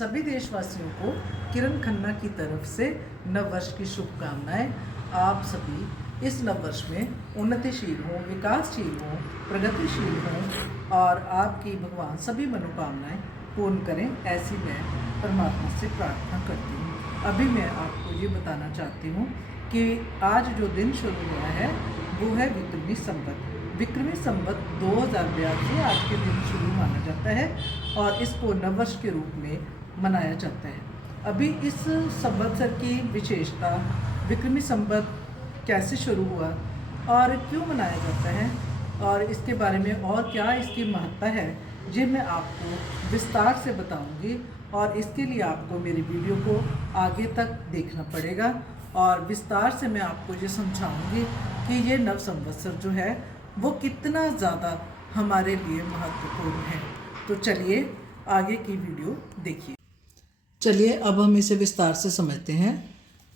सभी देशवासियों को किरण खन्ना की तरफ से नववर्ष की शुभकामनाएं। आप सभी इस नववर्ष में उन्नतिशील हों, विकासशील हों, प्रगतिशील हों और आपकी भगवान सभी मनोकामनाएं पूर्ण करें, ऐसी मैं परमात्मा से प्रार्थना करती हूँ। अभी मैं आपको ये बताना चाहती हूँ कि आज जो दिन शुरू हुआ है वो है विक्रमी संवत। विक्रमी संवत 2082 आज के दिन शुरू माना जाता है और इसको नववर्ष के रूप में मनाया जाता है। अभी इस संवत्सर की विशेषता, विक्रमी संवत कैसे शुरू हुआ और क्यों मनाया जाता है और इसके बारे में और क्या इसकी महत्ता है, ये मैं आपको विस्तार से बताऊंगी। और इसके लिए आपको मेरी वीडियो को आगे तक देखना पड़ेगा और विस्तार से मैं आपको ये समझाऊंगी कि ये नव संवत्सर जो है वो कितना ज़्यादा हमारे लिए महत्वपूर्ण है। तो चलिए आगे की वीडियो देखिए। चलिए अब हम इसे विस्तार से समझते हैं।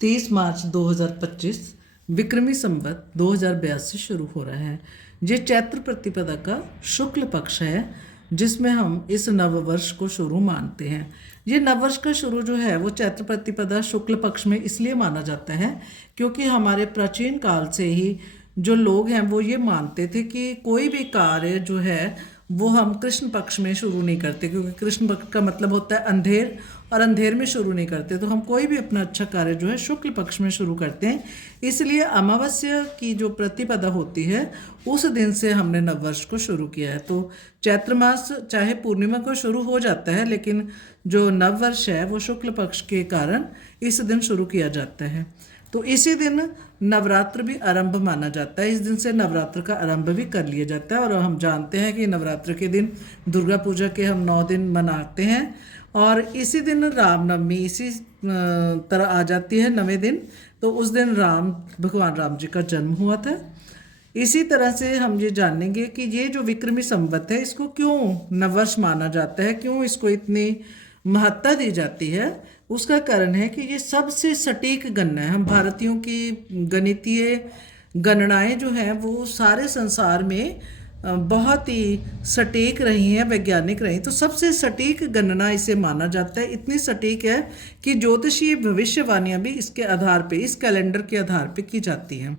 30 मार्च 2025 विक्रमी संवत 2082 शुरू हो रहा है। ये चैत्र प्रतिपदा का शुक्ल पक्ष है जिसमें हम इस नववर्ष को शुरू मानते हैं। ये नववर्ष का शुरू जो है वो चैत्र प्रतिपदा शुक्ल पक्ष में इसलिए माना जाता है क्योंकि हमारे प्राचीन काल से ही जो लोग हैं वो ये मानते थे कि कोई भी कार्य जो है वो हम कृष्ण पक्ष में शुरू नहीं करते, क्योंकि कृष्ण पक्ष का मतलब होता है अंधेर और अंधेर में शुरू नहीं करते। तो हम कोई भी अपना अच्छा कार्य जो है शुक्ल पक्ष में शुरू करते हैं। इसलिए अमावस्या की जो प्रतिपदा होती है उस दिन से हमने नववर्ष को शुरू किया है। तो चैत्र मास चाहे पूर्णिमा को शुरू हो जाता है, लेकिन जो नववर्ष है वो शुक्ल पक्ष के कारण इस दिन शुरू किया जाता है। तो इसी दिन नवरात्र भी आरंभ माना जाता है। इस दिन से नवरात्र का आरंभ भी कर लिया जाता है और हम जानते हैं कि नवरात्र के दिन दुर्गा पूजा के हम 9 दिन मनाते हैं और इसी दिन रामनवमी इसी तरह आ जाती है 9वें दिन। तो उस दिन भगवान राम जी का जन्म हुआ था। इसी तरह से हम ये जानेंगे कि ये जो विक्रमी संवत है इसको क्यों नववर्ष माना जाता है, क्यों इसको इतनी महत्ता दी जाती है। उसका कारण है कि ये सबसे सटीक गणना है। हम भारतीयों की गणितीय गणनाएं जो हैं वो सारे संसार में बहुत ही सटीक रही हैं, वैज्ञानिक रही। तो सबसे सटीक गणना इसे माना जाता है। इतनी सटीक है कि ज्योतिषीय भविष्यवाणियां भी इसके आधार पे, इस कैलेंडर के आधार पे की जाती हैं।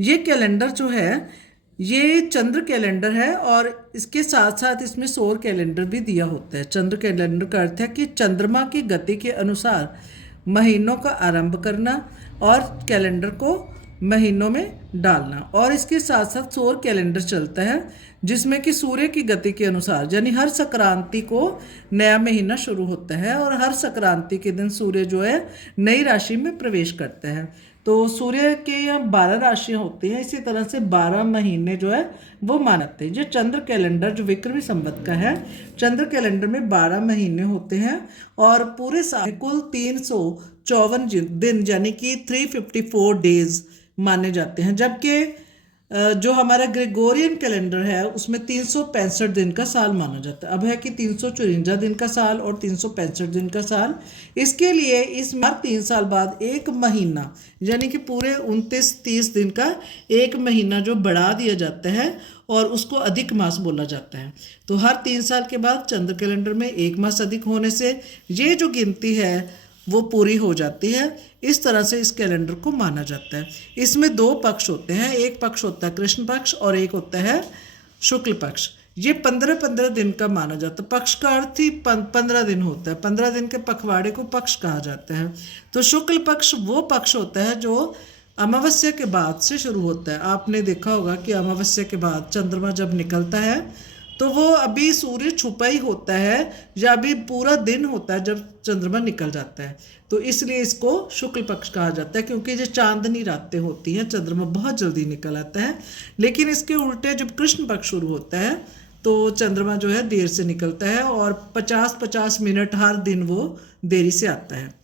ये कैलेंडर जो है ये चंद्र कैलेंडर है और इसके साथ साथ इसमें सौर कैलेंडर भी दिया होता है। चंद्र कैलेंडर का अर्थ है कि चंद्रमा की गति के अनुसार महीनों का आरंभ करना और कैलेंडर को महीनों में डालना। और इसके साथ साथ सौर कैलेंडर चलता है जिसमें कि सूर्य की गति के अनुसार, यानी हर संक्रांति को नया महीना शुरू होता है और हर संक्रांति के दिन सूर्य जो है नई राशि में प्रवेश करता है। तो सूर्य के यहाँ 12 राशियाँ होती हैं, इसी तरह से 12 महीने जो है वो मानते हैं। जो चंद्र कैलेंडर जो विक्रमी संवत का है, चंद्र कैलेंडर में 12 महीने होते हैं और पूरे साल कुल 354 दिन यानी कि 354 डेज माने जाते हैं। जबकि जो हमारा ग्रेगोरियन कैलेंडर है उसमें 365 दिन का साल माना जाता है। अब है कि 354 दिन का साल और 365 दिन का साल। इसके लिए इस 3 साल बाद एक महीना यानी कि पूरे 29-30 दिन का एक महीना जो बढ़ा दिया जाता है और उसको अधिक मास बोला जाता है। तो हर 3 साल के बाद चंद्र कैलेंडर में एक मास अधिक होने से ये जो गिनती है वो पूरी हो जाती है। इस तरह से इस कैलेंडर को माना जाता है। इसमें 2 पक्ष होते हैं, एक पक्ष होता है कृष्ण पक्ष और एक होता है शुक्ल पक्ष। ये 15-15 दिन का माना जाता है। पक्ष का अर्थ ही 15 दिन होता है। 15 दिन के पखवाड़े को पक्ष कहा जाता है। तो शुक्ल पक्ष वो पक्ष होता है जो अमावस्या के बाद से शुरू होता है। आपने देखा होगा कि अमावस्या के बाद चंद्रमा जब निकलता है तो वो अभी सूर्य छुपा ही होता है या अभी पूरा दिन होता है जब चंद्रमा निकल जाता है। तो इसलिए इसको शुक्ल पक्ष कहा जाता है, क्योंकि जो चांदनी रातें होती हैं चंद्रमा बहुत जल्दी निकल आता है। लेकिन इसके उल्टे जब कृष्ण पक्ष शुरू होता है तो चंद्रमा जो है देर से निकलता है और 50-50 मिनट हर दिन वो देरी से आता है।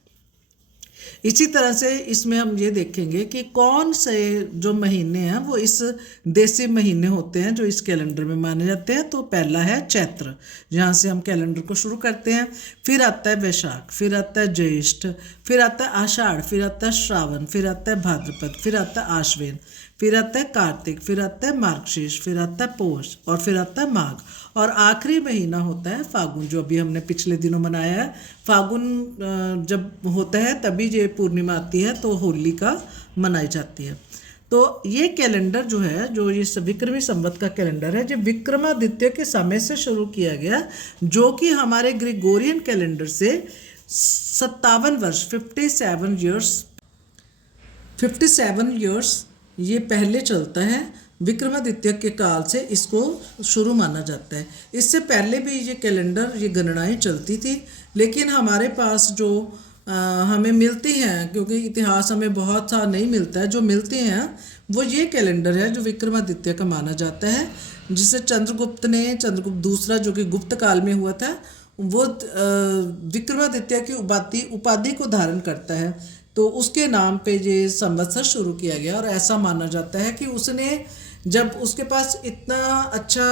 इसी तरह से इसमें हम ये देखेंगे कि कौन से जो महीने हैं वो इस देसी महीने होते हैं जो इस कैलेंडर में माने जाते हैं। तो पहला है चैत्र, जहाँ से हम कैलेंडर को शुरू करते हैं। फिर आता है वैशाख, फिर आता है ज्येष्ठ, फिर आता है आषाढ़, फिर आता है श्रावण, फिर आता है भाद्रपद, फिर आता है आश्विन, फिर आता है कार्तिक, फिर आता है मार्गशीर्ष, फिर आता है पौष और फिर आता है माघ और आखिरी महीना होता है फागुन, जो अभी हमने पिछले दिनों मनाया है। फागुन जब होता है तभी ये पूर्णिमा आती है तो होलिका मनाई जाती है। तो ये कैलेंडर जो है, जो ये विक्रमी संवत का कैलेंडर है, जो विक्रमादित्य के समय से शुरू किया गया, जो कि हमारे ग्रेगोरियन कैलेंडर से 57 वर्ष 57 ईयर्स ये पहले चलता है। विक्रमादित्य के काल से इसको शुरू माना जाता है। इससे पहले भी ये कैलेंडर, ये गणनाएं चलती थी, लेकिन हमारे पास जो हमें मिलती हैं, क्योंकि इतिहास हमें बहुत सा नहीं मिलता है, जो मिलते हैं वो ये कैलेंडर है जो विक्रमादित्य का माना जाता है, जिसे चंद्रगुप्त दूसरा जो कि गुप्त काल में हुआ था, वो विक्रमादित्य की उपाधि को धारण करता है। तो उसके नाम पे ये संवत्सर शुरू किया गया और ऐसा माना जाता है कि उसने, जब उसके पास इतना अच्छा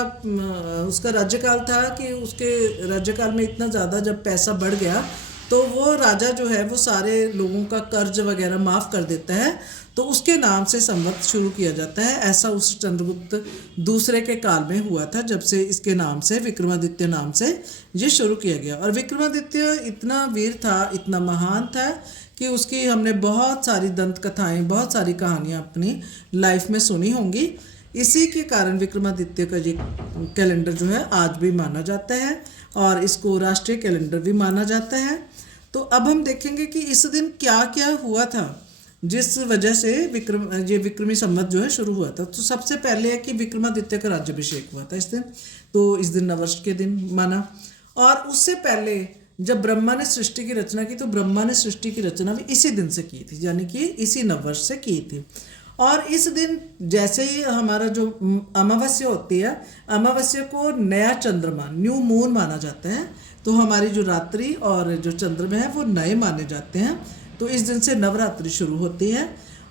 उसका राज्यकाल था कि उसके राज्यकाल में इतना ज़्यादा जब पैसा बढ़ गया तो वो राजा जो है वो सारे लोगों का कर्ज वगैरह माफ़ कर देता है, तो उसके नाम से संवत शुरू किया जाता है। ऐसा उस चंद्रगुप्त दूसरे के काल में हुआ था, जब से इसके नाम से, विक्रमादित्य नाम से ये शुरू किया गया। और विक्रमादित्य इतना वीर था, इतना महान था कि उसकी हमने बहुत सारी दंत कथाएँ, बहुत सारी कहानियाँ अपनी लाइफ में सुनी होंगी। इसी के कारण विक्रमादित्य का ये कैलेंडर जो है आज भी माना जाता है और इसको राष्ट्रीय कैलेंडर भी माना जाता है। तो अब हम देखेंगे कि इस दिन क्या क्या हुआ था जिस वजह से विक्रमी संवत जो है शुरू हुआ था। तो सबसे पहले है कि विक्रमादित्य का राज्याभिषेक हुआ था इस दिन, तो इस दिन नववर्ष के दिन माना। और उससे पहले जब ब्रह्मा ने सृष्टि की रचना की, तो ब्रह्मा ने सृष्टि की रचना भी इसी दिन से की थी, यानी कि इसी नववर्ष से की थी। और इस दिन जैसे ही हमारा जो अमावस्या होती है, अमावस्या को नया चंद्रमा, न्यू मून माना जाता है, तो हमारी जो रात्रि और जो चंद्रमा है वो नए माने जाते हैं। तो इस दिन से नवरात्रि शुरू होती है।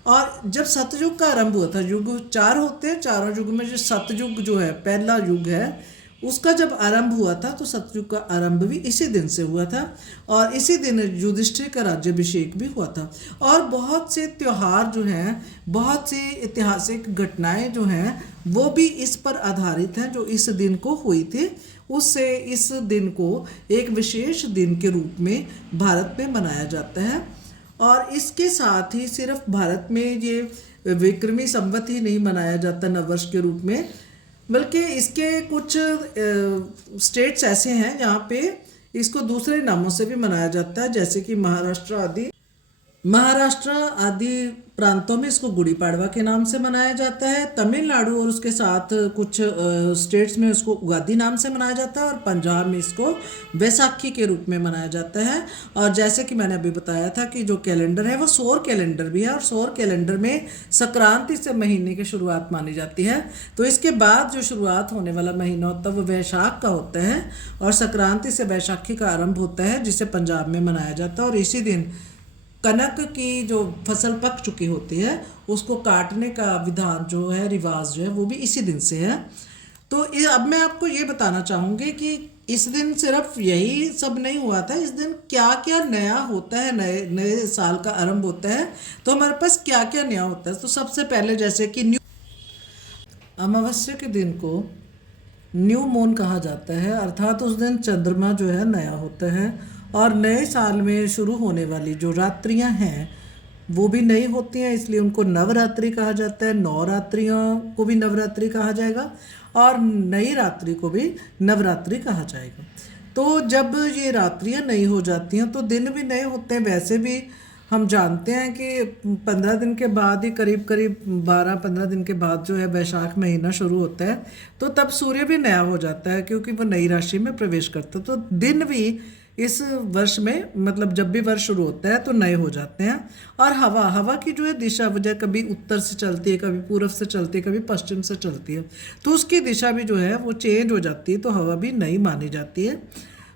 और जब सतयुग का आरंभ हुआ था, युग 4 होते हैं, चारों युग में जो सतयुग जो है पहला युग है, उसका जब आरंभ हुआ था तो सतयुग का आरंभ भी इसी दिन से हुआ था और इसी दिन युधिष्ठिर का राज्याभिषेक भी हुआ था। और बहुत से त्योहार जो हैं, बहुत सी ऐतिहासिक घटनाएं जो हैं, वो भी इस पर आधारित हैं, जो इस दिन को हुई थी। उससे इस दिन को एक विशेष दिन के रूप में भारत में मनाया जाता है। और इसके साथ ही सिर्फ भारत में ये विक्रमी संवत ही नहीं मनाया जाता नववर्ष के रूप में, बल्कि इसके कुछ स्टेट्स ऐसे हैं जहाँ पे इसको दूसरे नामों से भी मनाया जाता है, जैसे कि महाराष्ट्र आदि प्रांतों में इसको गुड़ी पाड़वा के नाम से मनाया जाता है। तमिलनाडु और उसके साथ कुछ स्टेट्स में इसको उगादी नाम से मनाया जाता है और पंजाब में इसको वैसाखी के रूप में मनाया जाता है। और जैसे कि मैंने अभी बताया था कि जो कैलेंडर है वो सौर कैलेंडर भी है और सौर कैलेंडर में संक्रांति से महीने की शुरुआत मानी जाती है। तो इसके बाद जो शुरुआत होने वाला महीना होता है वो वैशाख का होता है और संक्रांति से वैशाखी का आरंभ होता है, जिसे पंजाब में मनाया जाता है। और इसी दिन कनक की जो फसल पक चुकी होती है उसको काटने का विधान जो है, रिवाज जो है, वो भी इसी दिन से है। तो अब मैं आपको ये बताना चाहूँगी कि इस दिन सिर्फ यही सब नहीं हुआ था, इस दिन क्या क्या नया होता है, नए साल का आरंभ होता है तो हमारे पास क्या क्या नया होता है। तो सबसे पहले जैसे कि अमावस्या के दिन को न्यू मून कहा जाता है, अर्थात उस दिन चंद्रमा जो है नया होता है और नए साल में शुरू होने वाली जो रात्रियां हैं वो भी नई होती हैं, इसलिए उनको नवरात्रि कहा जाता है। नवरात्रियों को भी नवरात्रि कहा जाएगा और नई रात्रि को भी नवरात्रि कहा जाएगा। तो जब ये रात्रियां नई हो जाती हैं तो दिन भी नए होते हैं। वैसे भी हम जानते हैं कि 15 दिन के बाद ही, करीब 12-15 दिन के बाद जो है वैशाख महीना शुरू होता है, तो तब सूर्य भी नया हो जाता है क्योंकि वो नई राशि में प्रवेश करता है। तो दिन भी इस वर्ष में, मतलब जब भी वर्ष शुरू होता है तो नए हो जाते हैं। और हवा की जो है दिशा वजह, कभी उत्तर से चलती है, कभी पूर्व से चलती है, कभी पश्चिम से चलती है, तो उसकी दिशा भी जो है वो चेंज हो जाती है, तो हवा भी नई मानी जाती है।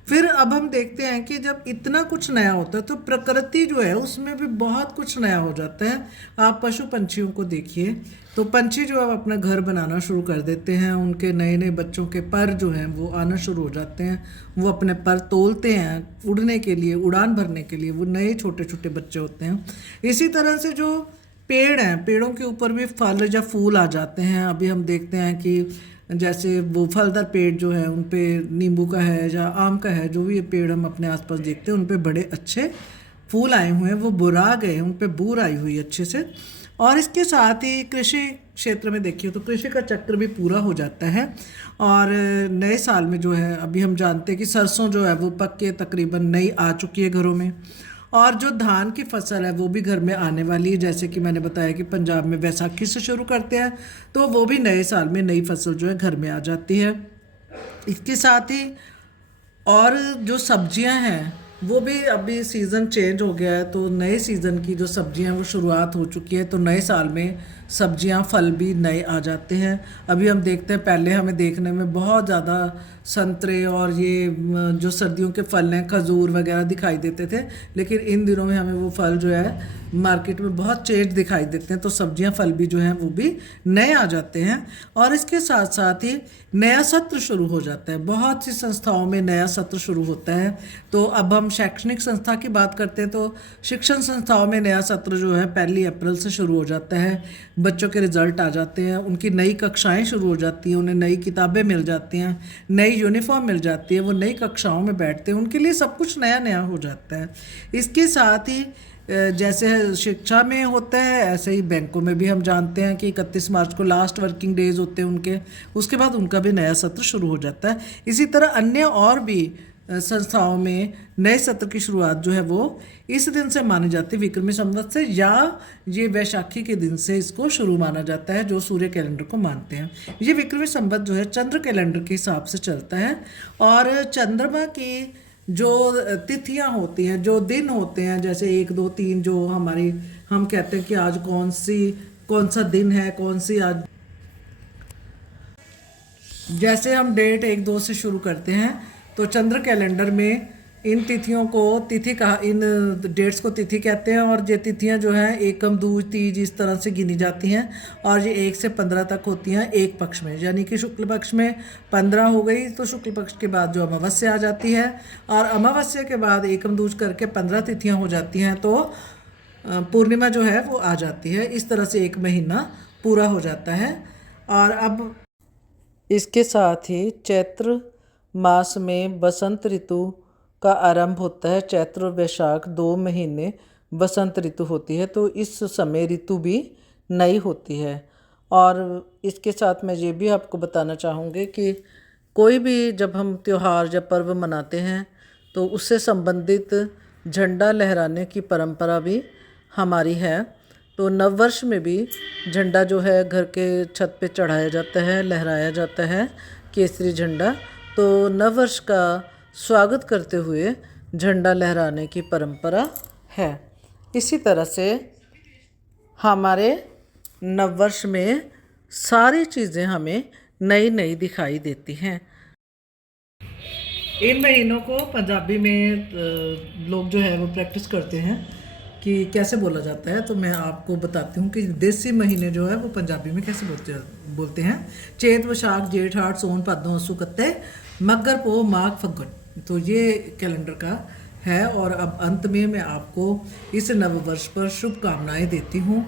फिर अब हम देखते हैं कि जब इतना कुछ नया होता है तो प्रकृति जो है उसमें भी बहुत कुछ नया हो जाता है। आप पशु पंछियों को देखिए, तो पंछी जो है अपना घर बनाना शुरू कर देते हैं, उनके नए नए बच्चों के पर जो हैं वो आना शुरू हो जाते हैं, वो अपने पर तोलते हैं उड़ने के लिए, उड़ान भरने के लिए, वो नए छोटे छोटे बच्चे होते हैं। इसी तरह से जो पेड़ हैं, पेड़ों के ऊपर भी फल या फूल आ जाते हैं। अभी हम देखते हैं कि जैसे वो फलदार पेड़ जो है उन पे नींबू का है या आम का है, जो भी ये पेड़ हम अपने आसपास देखते हैं उन पे बड़े अच्छे फूल आए हुए हैं, वो बुरा गए, उन पे बूर आई हुई अच्छे से। और इसके साथ ही कृषि क्षेत्र में देखिए तो कृषि का चक्र भी पूरा हो जाता है। और नए साल में जो है अभी हम जानते हैं कि सरसों जो है वो पक के तकरीबन नई आ चुकी है घरों में, और जो धान की फसल है वो भी घर में आने वाली है। जैसे कि मैंने बताया कि पंजाब में बैसाखी से शुरू करते हैं, तो वो भी नए साल में नई फसल जो है घर में आ जाती है। इसके साथ ही और जो सब्जियां हैं वो भी अभी सीज़न चेंज हो गया है, तो नए सीज़न की जो सब्जियां वो शुरुआत हो चुकी है। तो नए साल में सब्जियां फल भी नए आ जाते हैं। अभी हम देखते हैं, पहले हमें देखने में बहुत ज़्यादा संतरे और ये जो सर्दियों के फल हैं खजूर वगैरह दिखाई देते थे, लेकिन इन दिनों में हमें वो फल जो है मार्केट में बहुत चेंज दिखाई देते हैं। तो सब्जियां फल भी जो हैं वो भी नए आ जाते हैं। और इसके साथ साथ ही नया सत्र शुरू हो जाता है, बहुत सी संस्थाओं में नया सत्र शुरू होता है। तो अब हम शैक्षणिक संस्था की बात करते हैं, तो शिक्षण संस्थाओं में नया सत्र जो है 1 अप्रैल से शुरू हो जाता है। बच्चों के रिजल्ट आ जाते हैं, उनकी नई कक्षाएं शुरू हो जाती हैं, उन्हें नई किताबें मिल जाती हैं, नई यूनिफॉर्म मिल जाती है, वो नई कक्षाओं में बैठते हैं, उनके लिए सब कुछ नया नया हो जाता है। इसके साथ ही जैसे शिक्षा में होता है ऐसे ही बैंकों में भी हम जानते हैं कि 31 मार्च को लास्ट वर्किंग डेज होते हैं उनके, उसके बाद उनका भी नया सत्र शुरू हो जाता है। इसी तरह अन्य और भी संस्थाओं में नए सत्र की शुरुआत जो है वो इस दिन से मानी जाती है, विक्रमी संवत से, या ये वैशाखी के दिन से इसको शुरू माना जाता है, जो सूर्य कैलेंडर को मानते हैं। ये विक्रमी संवत जो है चंद्र कैलेंडर के हिसाब से चलता है, और चंद्रमा की जो तिथियां होती हैं, जो दिन होते हैं, जैसे 1 2 3 जो हमारी हम कहते हैं कि आज कौन सा दिन है, कौन सी आज, जैसे हम डेट 1 2 से शुरू करते हैं तो चंद्र कैलेंडर में इन तिथियों को इन डेट्स को तिथि कहते हैं। और ये तिथियां जो हैं एकम दूज तीज इस तरह से गिनी जाती हैं, और ये 1 से 15 तक होती हैं एक पक्ष में, यानी कि शुक्ल पक्ष में 15 हो गई तो शुक्ल पक्ष के बाद जो अमावस्या आ जाती है, और अमावस्या के बाद एकम दूज करके 15 तिथियां हो जाती हैं, तो पूर्णिमा जो है वो आ जाती है। इस तरह से एक महीना पूरा हो जाता है। और अब इसके साथ ही चैत्र मास में बसंत ऋतु का आरंभ होता है। चैत्र और वैशाख 2 महीने बसंत ऋतु होती है, तो इस समय ऋतु भी नई होती है। और इसके साथ मैं ये भी आपको बताना चाहूँगी कि कोई भी जब हम त्यौहार या पर्व मनाते हैं तो उससे संबंधित झंडा लहराने की परंपरा भी हमारी है। तो नववर्ष में भी झंडा जो है घर के छत पे चढ़ाया जाता है, लहराया जाता है केसरी झंडा। तो नववर्ष का स्वागत करते हुए झंडा लहराने की परंपरा है। इसी तरह से हमारे नववर्ष में सारी चीज़ें हमें नई नई दिखाई देती हैं। इन महीनों को पंजाबी में लोग जो है वो प्रैक्टिस करते हैं कि कैसे बोला जाता है। तो मैं आपको बताती हूँ कि देसी महीने जो है वो पंजाबी में कैसे बोलते हैं। चेत वैशाख जेठ हाड़ सोन भादों असू कत्ते मगर पो माघ फग्गन। तो ये कैलेंडर का है। और अब अंत में मैं आपको इस नववर्ष पर शुभकामनाएं देती हूँ।